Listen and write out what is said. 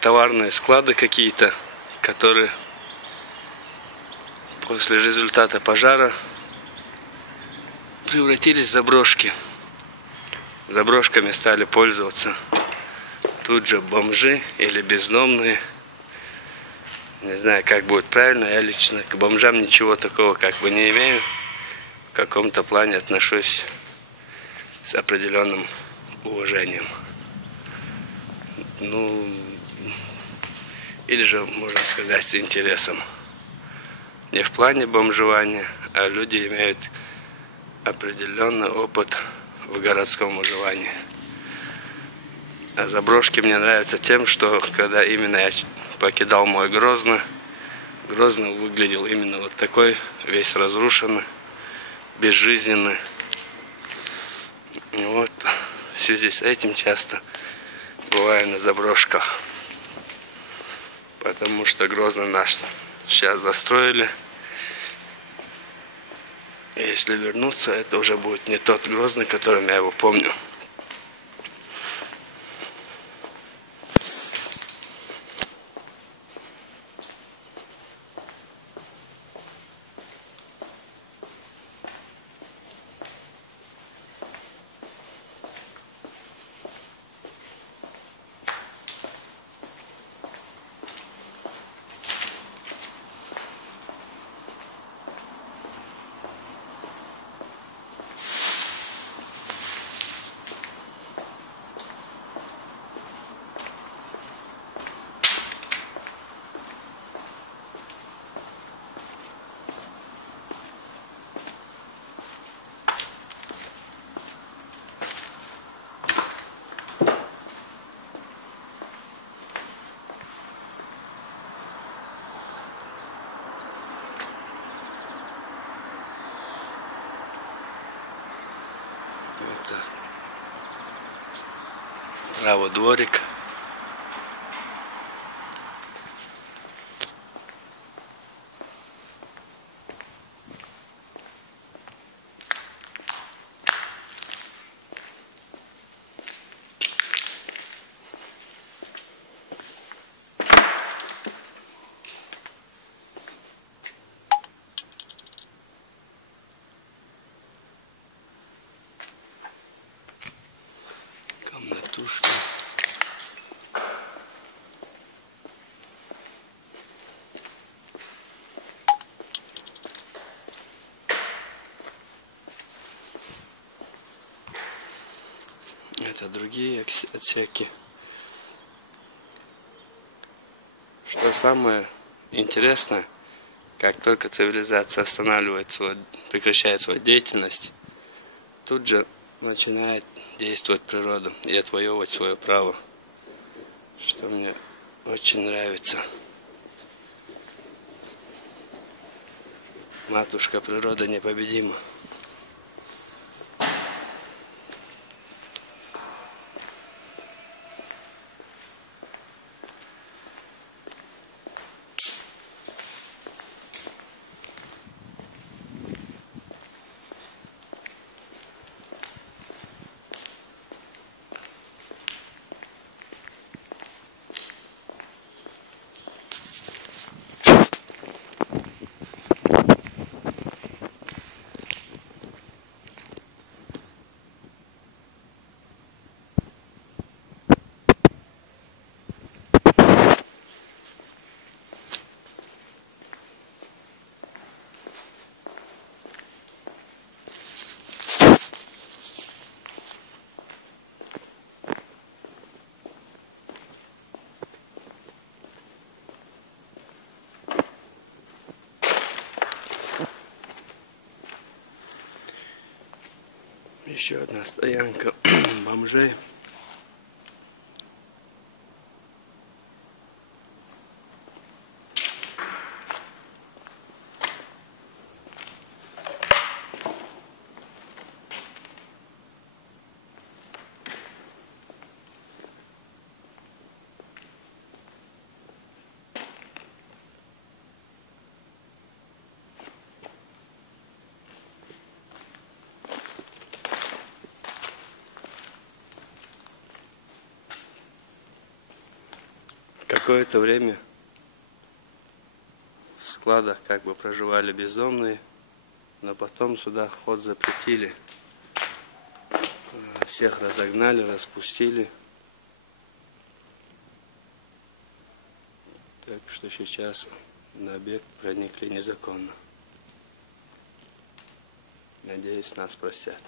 товарные склады какие-то, которые после результата пожара превратились в заброшки. Заброшками стали пользоваться тут же бомжи или бездомные. Не знаю, как будет правильно. Я лично к бомжам ничего такого как бы не имею. В каком-то плане отношусь с определенным уважением. Ну, или же, можно сказать, с интересом. Не в плане бомжевания, а люди имеют определенный опыт в городском выживании. А заброшки мне нравятся тем, что когда именно я покидал мой Грозный выглядел именно вот такой, весь разрушенный, безжизненный. Вот, в связи с этим часто бываю на заброшках, потому что Грозный наш сейчас застроили. И если вернуться, это уже будет не тот Грозный, которым я его помню. Это право дворик. Комнатушка. Это другие отсеки. Что самое интересное, как только цивилизация прекращает свою деятельность, тут же начинает действовать природа и отвоевывать свое право, что мне очень нравится. Матушка природа непобедима. Еще одна стоянка бомжей. Какое-то время в складах как бы проживали бездомные, но потом сюда вход запретили. Всех разогнали, распустили. Так что сейчас на объект проникли незаконно. Надеюсь, нас простят.